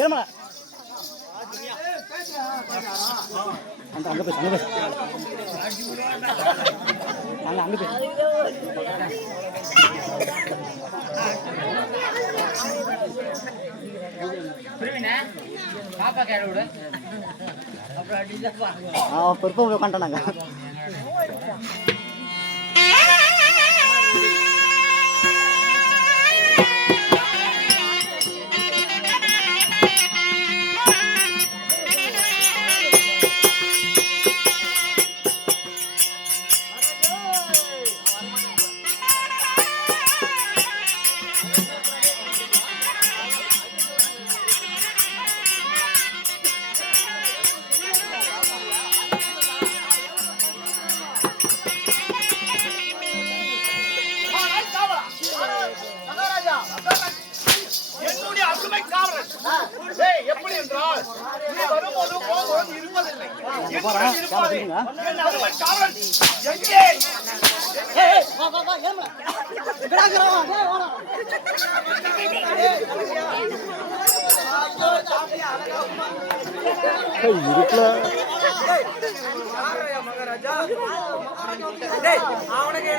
ஏமா அங்க பேசு அங்க பேசு அங்க பேசு புரியுனே பாப்பா கேட விடு அப்புறம் அடிதான் பாருங்க பொறுப்பா உட்காந்துட்டாங்க எப்படி என்றால் நீ வரும்போது போகும்போது இருப்பதில்லை மகாராஜா அவனுக்கு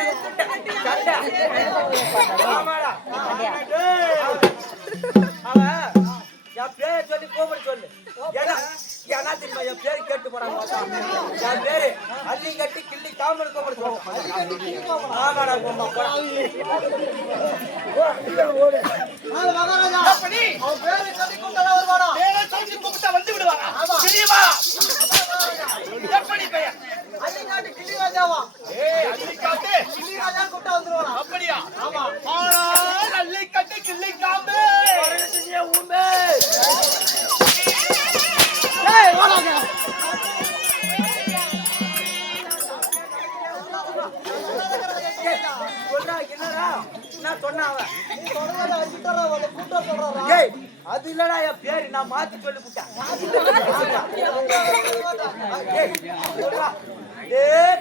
என் பேரை சொல்லி கூப்பிட சொல்லு ஏன்னா தெரியுமா என் பேரு கேட்டு போறாங்க என் பேரு அள்ளி கட்டி கிள்ளி காமன் கூப்பிட சொல்லு ஆமாடா வந்து விடுவாங்க தெரியுமா எப்படி பெயர் அள்ளிக்காட்டு கிள்ளி ராஜாவா அள்ளிக்காட்டு கிள்ளி ராஜா கூப்பிட்டா வந்துருவாங்க அப்படியா ஆமா ஆனால் அள்ளிக்காட்டு கிள்ளி காம்பு உண்மை அது இல்லடா என் பேரு நான் மாத்தி சொல்லி விட்டேன்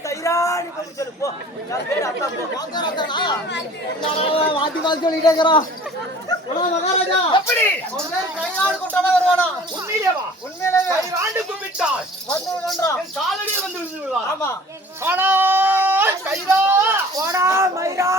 தைராணி சொல்லு போ மாத்தி மாத்தி சொல்லிட்டே இருக்கிறோம் மகாராஜா எப்படி கையாடு கொண்டாட வருவானா உண்மையிலேவா உண்மையிலே கையாண்டு கும்பிட்டால் வந்து விடுறான் என் காலடியில் வந்து விழுந்து விடுவார் ஆமா காணா கைரா போடா மயிரா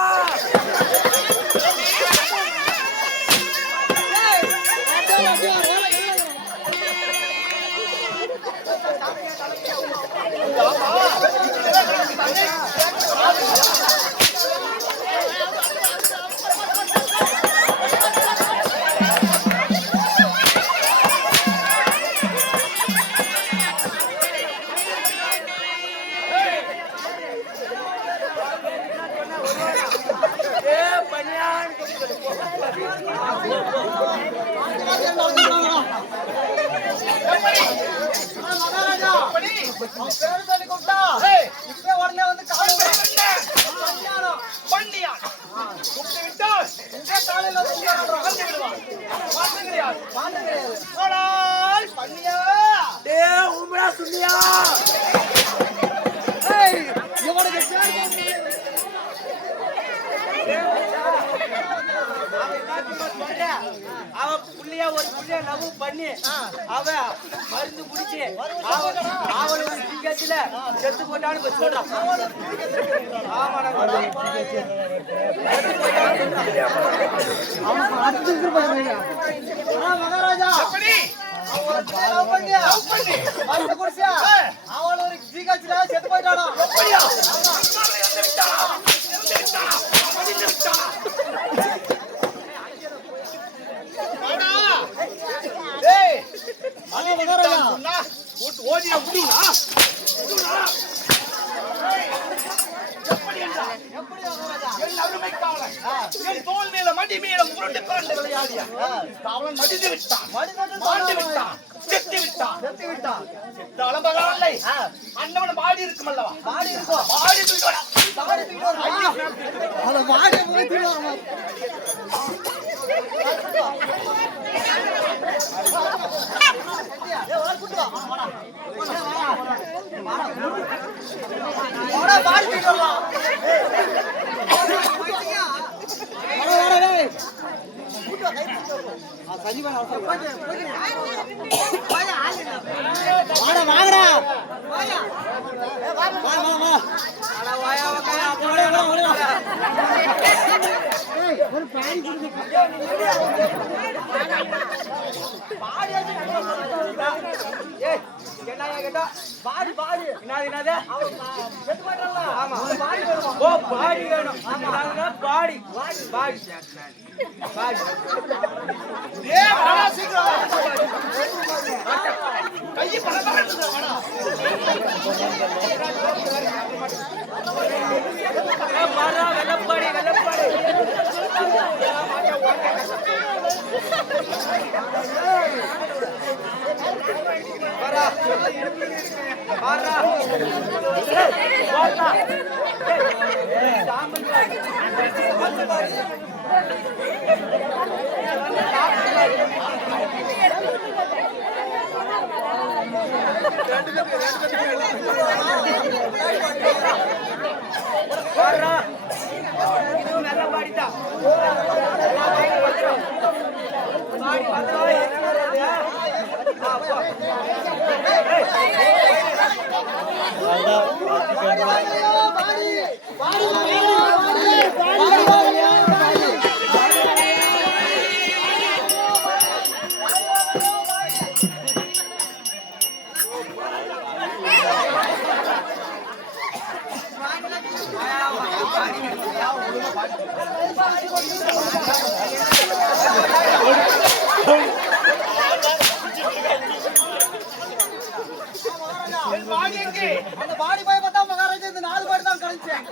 அவன் புள்ளியா ஒரு புள்ளியா லவ் பண்ணி அவ மருந்து குடிச்சு அவளுக்கு சிங்கத்துல செத்து போட்டான்னு சொல்றான் மகாராஜா அவள் ஒரு ஜீகாச்சில செத்து போயிட்டானா தோல் மேல மடி மேல உருண்டு கொண்டு விளையாடிய அவன் மடிந்து விட்டான் மாண்டு விட்டான் செத்து விட்டான் செத்தாலும் பரவாயில்லை அண்ணவன பாடி இருக்கும் அல்லவா பாடி இருக்கும் பாடி அந்த பாடி போய் பார்த்தா மகாராஜா இந்த 4 பாடி தான் கழிச்சேன்.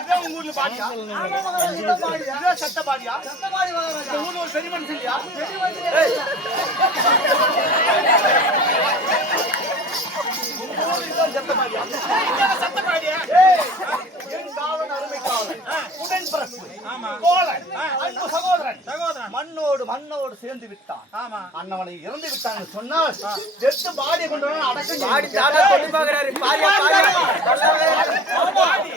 இதான் உங்க ஊர்ல பாடியா? ஆமா மகாராஜா, இதான் பாடியா? இதான் சட்ட பாடியா? சத்த பாடி மகாராஜா. இந்த ஊர்ல ஒரு பெரிய மனுஷன் இல்லையா? பெரிய மனுஷன். சட்ட பாடியா? சட்ட பாடியா? என் காவலன் அருமை காவலன். உடன் பிறப்பு. தோழன். அன்பு சகோதரன். மண்ணோடு சேர்ந்து விட்டான். அண்ணவனை இறந்து விட்டான்னு சொன்னால் செத்து பாடியை கொண்டு வந்து அடக்கம் பாடி தாடா சொல்லி பாக்குறாரு. பாடியா பாடியா. இவ பாடி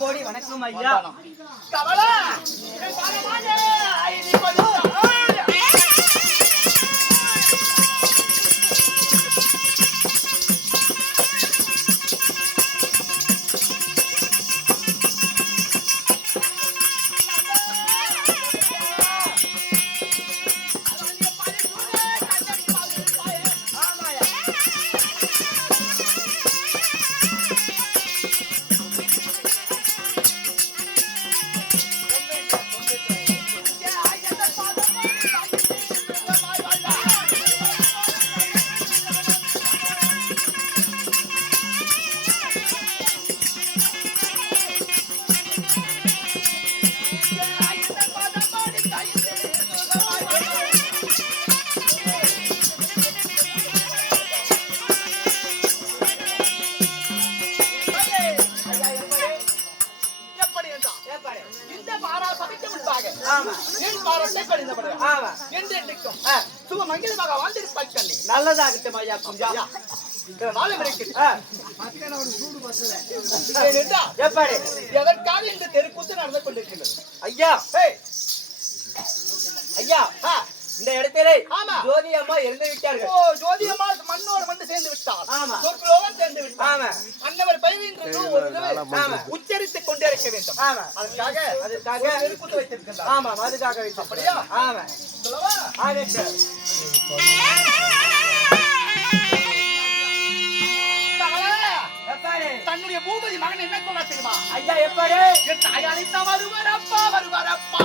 கோடி வணக்கம் ஐயா. கவலா என் பாலமாக ஐடி படுத்தா. நல்லதாகட்டும் ஐயா. கொஞ்சம் வாழை விரைக்கு எப்படி எதற்காக இந்த தெருக்கூத்து நடந்து கொண்டிருக்கின்றது? ஐயா ஐயா ஆ, இந்த இடத்திலே ஆமா. ஜோதி அம்மா இறந்து விட்டார்கள். ஓ, ஜோதி அம்மா மண்ணோடு மண்ணு சேர்ந்து விட்டார். ஆமா. சொற்களோடு சேர்ந்து விட்டார். ஆமா. அன்னவர் பயிரின்றது ஒரு தடவை ஆமா. உச்சரித்துக் கொண்டே இருக்க வேண்டும். ஆமா. அதற்காக அதற்காக ஒரு தெருக்கூத்து வைத்திருக்கின்றார். ஆமா அதுக்காக வைத்து அப்படியா? ஆமா சொல்லவா? ஆகட்டும். எப்படி தன்னுடைய பூபதி மகன் என்ன சொல்ல தெரியுமா? ஐயா எப்படி என் தாய் அழைத்தா வருவாரப்பா வருவாரப்பா.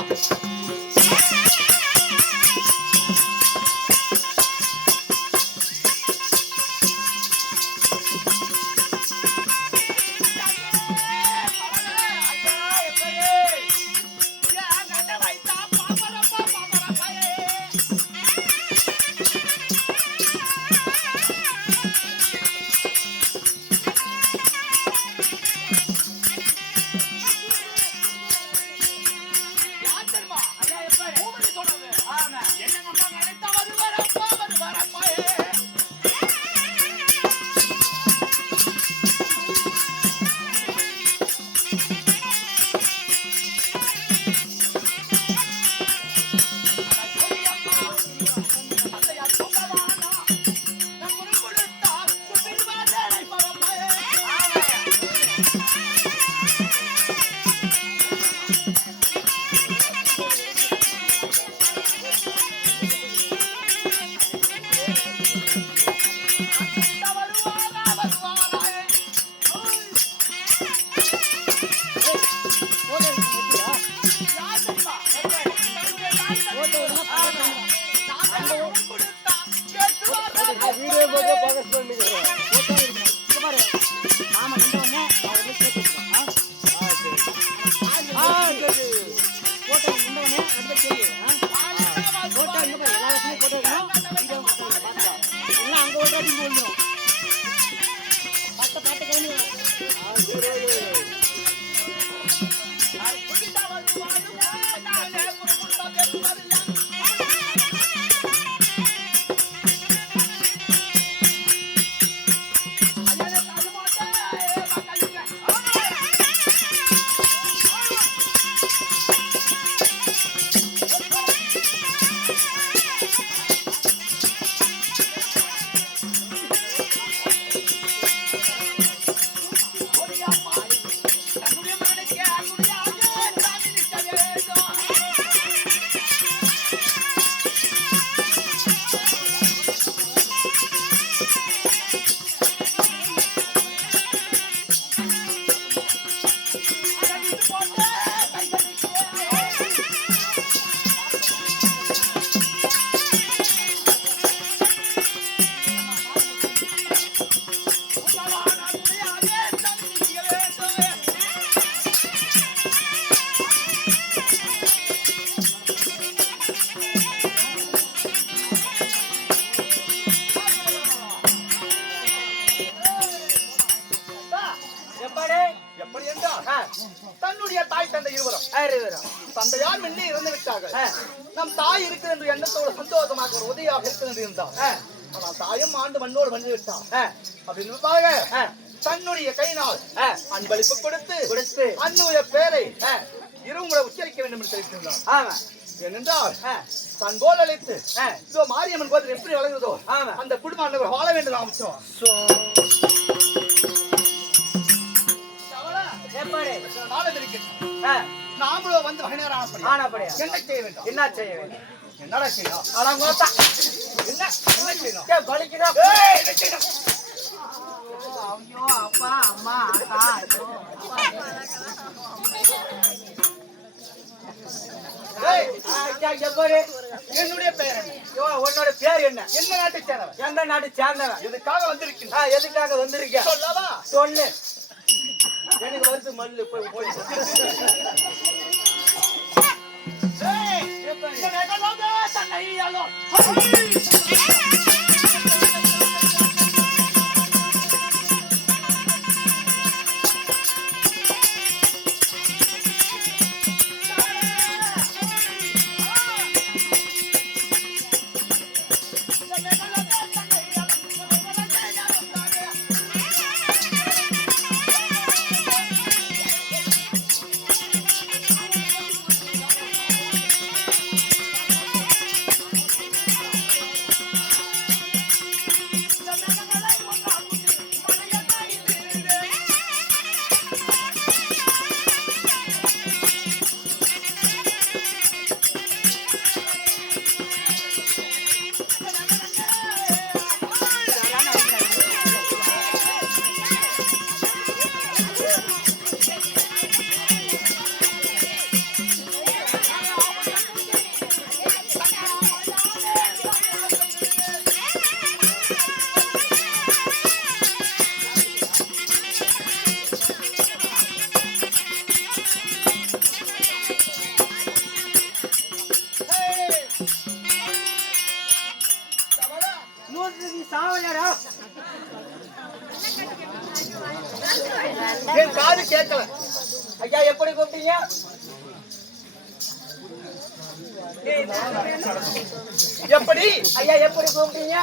எப்படி என்றால் தன்னுடைய தாய் தந்தை இருவரும் தந்தையார் முன்னே இறந்து விட்டார்கள். நம் தாய் இருக்கிற என்ற எண்ணத்தோடு சந்தோஷமாக ஒரு உதவியாக இருக்கிறது இருந்தார். ஆனால் தாயும் ஆண்டு மண்ணோடு வந்து விட்டார். அப்படின்னு தன்னுடைய கையினால் அன்பளிப்பு கொடுத்து அன்னுடைய பேரை இருமுறை உச்சரிக்க வேண்டும் என்று தெரிவித்திருந்தார். ஏனென்றால் தன் போல் அழைத்து மாரியம்மன் கோயில் எப்படி வளர்கிறதோ அந்த குடும்பம் அன்னைக்கு வாழ வேண்டும் அமைச்சோம். நாமளும் வந்து என்ன செய்ய வேண்டும்? என்ன செய்ய வேண்டும்? என்னடா செய்யணும்? என்ன செய்யணும்? ஐயோ அப்பா அம்மா அக்கா என்னுடைய பெயர் என்ன? உன்னோட பேர் என்ன? என்ன நாட்டை சேர்ந்தவன்? எந்த நாட்டு சேர்ந்தவன்? எதுக்காக வந்திருக்கீங்க? எதுக்காக வந்திருக்க? சொல்லவா? சொல்லு. எனக்கு வந்து மல்லு போய் போய் சாவலையாடா? என் காது கேட்கல. ஐயா எப்படி கூப்பிட்டீங்க? எப்படி ஐயா எப்படி கூப்பிட்டீங்க?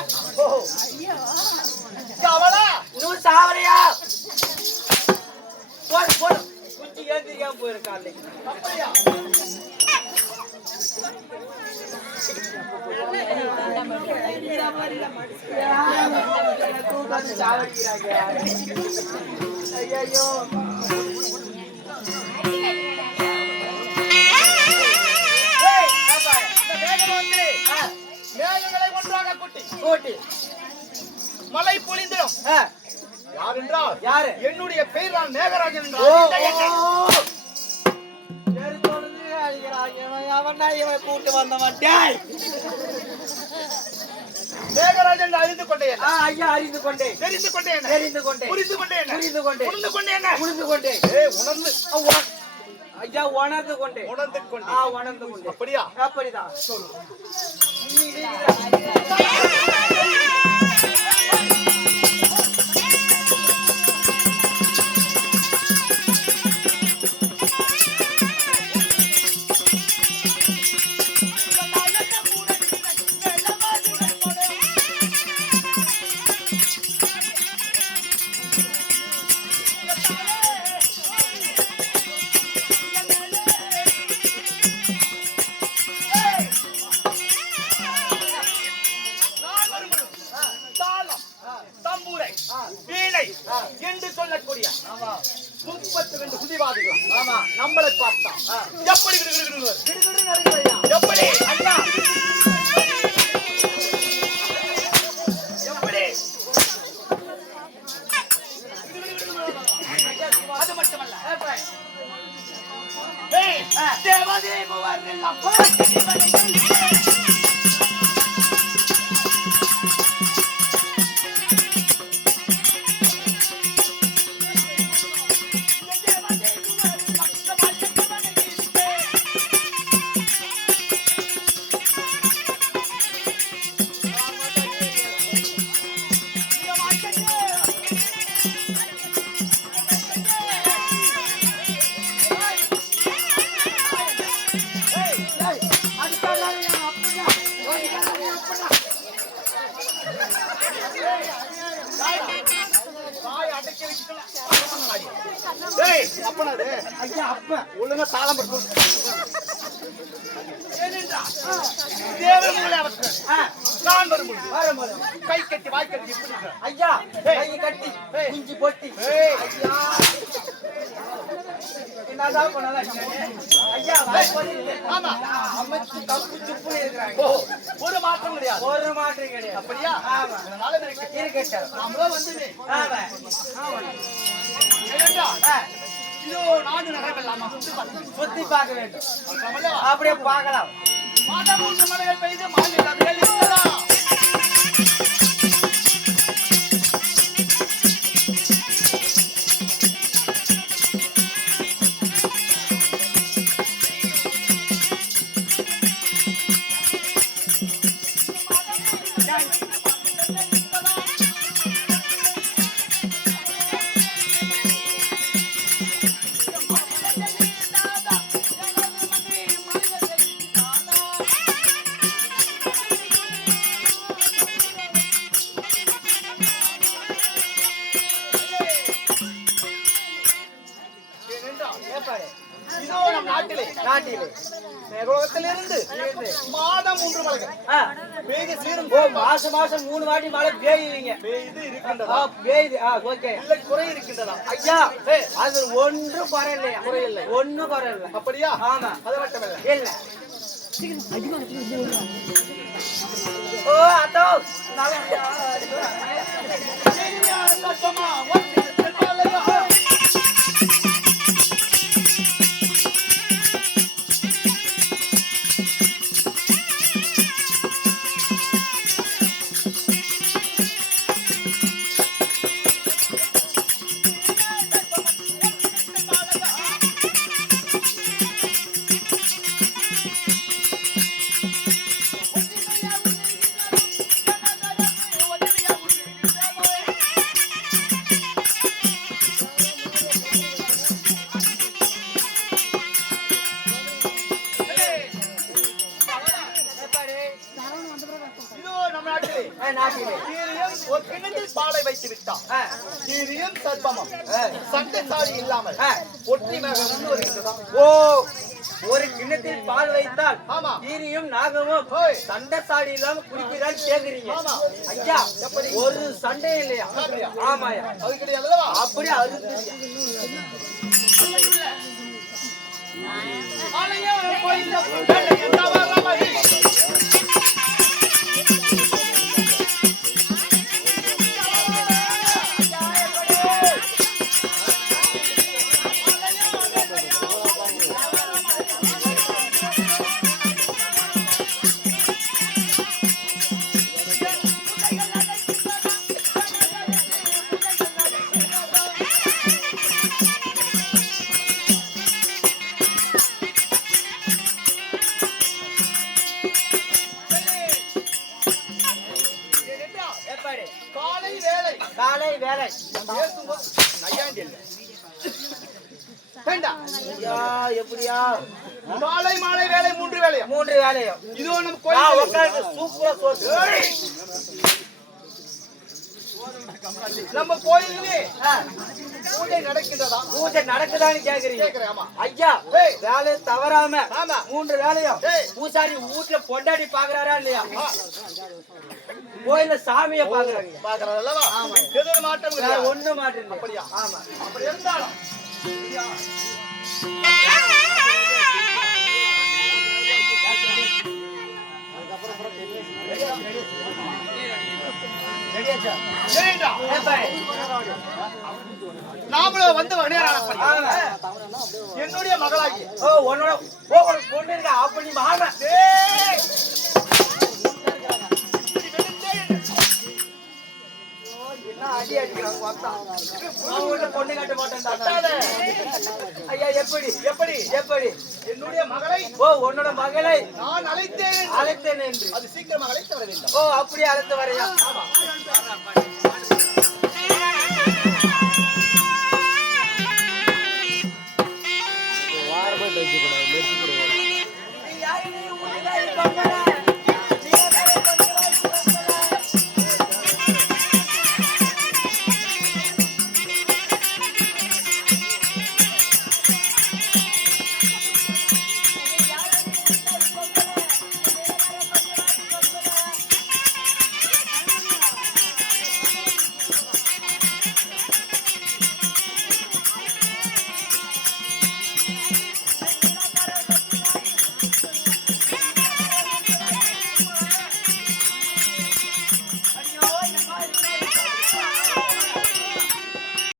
அவளா இன்னும் சாவலையா? போடு போடு. குச்சி ஏந்திரிக்காம போயிருக்காள். அப்படியா? ஐயோ மேகங்களை ஒன்றாக கூட்டி கூட்டி மலை பொழிந்திடும். யார் என்றால் யாரு? என்னுடைய பெயர் நான் மேகராஜன் ஓ, என்றால் ஓ. சரி, சொல்லுங்க. அவன்டா இவன் கூட்டு வந்தவன். டேய். மேகராஜன் என்று அறிந்து கொண்டேன். ஐயா அறிந்து கொண்டேன். தெரிந்து கொண்டேன். தெரிந்து கொண்டேன். புரிந்து கொண்டேன். புரிந்து கொண்டேன். உணர்ந்து கொண்டேன். புரிந்து கொண்டேன். உணர்ந்து ஐயா உணர்ந்து கொண்டேன். உணர்ந்து கொண்டேன். உணர்ந்து கொண்டேன். அப்படியா? அப்படிதான் சொல்லு. என்று சொல்லக்கூடிய 32 குதிவாதிகள் ஆமா நம்மளை பார்த்தா எப்படி எப்படி எப்படி அது மட்டுமல்ல தேவதேவ வர்ணெல்லாம் ஐயா அப்ப ஒழுங்கா தாளம் பட்டு நான் வரும்போது கை கட்டி வாய் கட்டி ஐயா கை கட்டி குஞ்சு பொட்டி ஐயா என்னதான் பண்ணலாம் ஐயா ஆமா அமைச்சு கப்பு சுப்பு இருக்கிறாங்க ஒரு மாற்றம் கிடையாது ஒரு மாற்றம் கிடையாது அப்படியா ஆமா அதனால இருக்கட்டும் நம்மளும் வந்து ஆமா இதோ நாடு நகரமெல்லாமா சுத்தி பார்க்க வேண்டும் அப்படியே பார்க்கலாம் மாதம் 3 மலைகள் பெய்து மாநிலங்கள் இருக்கலாம் இதோ நம் நாட்டிலே மேகலோகத்திலிருந்து மாதம் 3 மலைகள் பெய்து சீரும் மாசம் 3 வாட்டி மழை பெய்யுவீங்க பெய்து இருக்கின்றதா பெய்யுது ஓகே இல்லை குறை இருக்கின்றதா ஐயா அது ஒன்று குறையில்லையா குறையில்லை ஒண்ணு குறையில்லை அப்படியா ஆமா அது மட்டுமல்ல இல்ல ஓ அதோ சத்தமா நாட்டினேன். கீரியும் ஒரு கிண்ணத்தில் பாலை வைத்து விட்டான். கீரியும் சர்ப்பமும் சண்டை சாடி இல்லாமல் ஒற்றுமையாக முன் வருகின்றதா? ஓ, ஒரு கிண்ணத்தில் பால் வைத்தால் ஆமா. கீரியும் நாகமும் சண்டை சாடி இல்லாம குடிக்கிறான்னு கேக்குறீங்க. ஆமா. ஐயா, ஒரு சண்டை இல்லையா? அப்படியா? ஆமாயா. அது கிடையாது அல்லவா? அப்படியே அறுத்து ஆலயம் கோயில்ல வேலை என்னவா ராமதி? காலை வேலை காலை வேலை. பேசும்போது நையாண்டி இல்லை. வேண்டா. ஐயா, எப்படியா? காலை மாலை வேலை 3 வேலையா? 3 வேலையும். இதோ நம்ம நான் கோயில் உட்கார்ந்து சூப்பரா சோறு. நம்ம கோயிலே பூஜை நடக்கின்றதா? பூஜை நடக்குதான்னு கேக்குறீங்க. கேக்குறேன். ஆமா. ஐயா, ஏய். வேலை தவறாம ஆமா. 3 வேலையும் ஏய். பூசாரி வீட்டுல பொண்டாடி பாக்குறாரா இல்லையா? கோயில்ல சாமிய பாக்குறாங்க. பாக்குறது அல்லவா? எது மாற்றம் வேற கிடையாது. ஒண்ணு மாட்டேன். அப்படியா? ஆமா. அப்படி இருந்தாலும் சரிடா. நாமளும் வந்து வணிகரான ஆமா. என்னுடைய மகளாகி ஓ, உன்னோட ஒரு பொண்ணு இருக்கா? அப்ப நீ மாமா. என்ன அடி அடிக்கிறாங்க பார்த்தா. நான் உன்னை பொண்ணு கட்ட மாட்டேன்டா. ஐயா, எப்படி எப்படி எப்படி? என்னுடைய மகளை ஓ, உன்னோட மகளை நான் அழைத்தேன். அழைத்தேன் என்று. அது சீக்கிரம் அழைத்து வர வேண்டும். ஓ, அப்படியே அழைத்து வரையா? ஆமா. யாரு நீ? உன்னை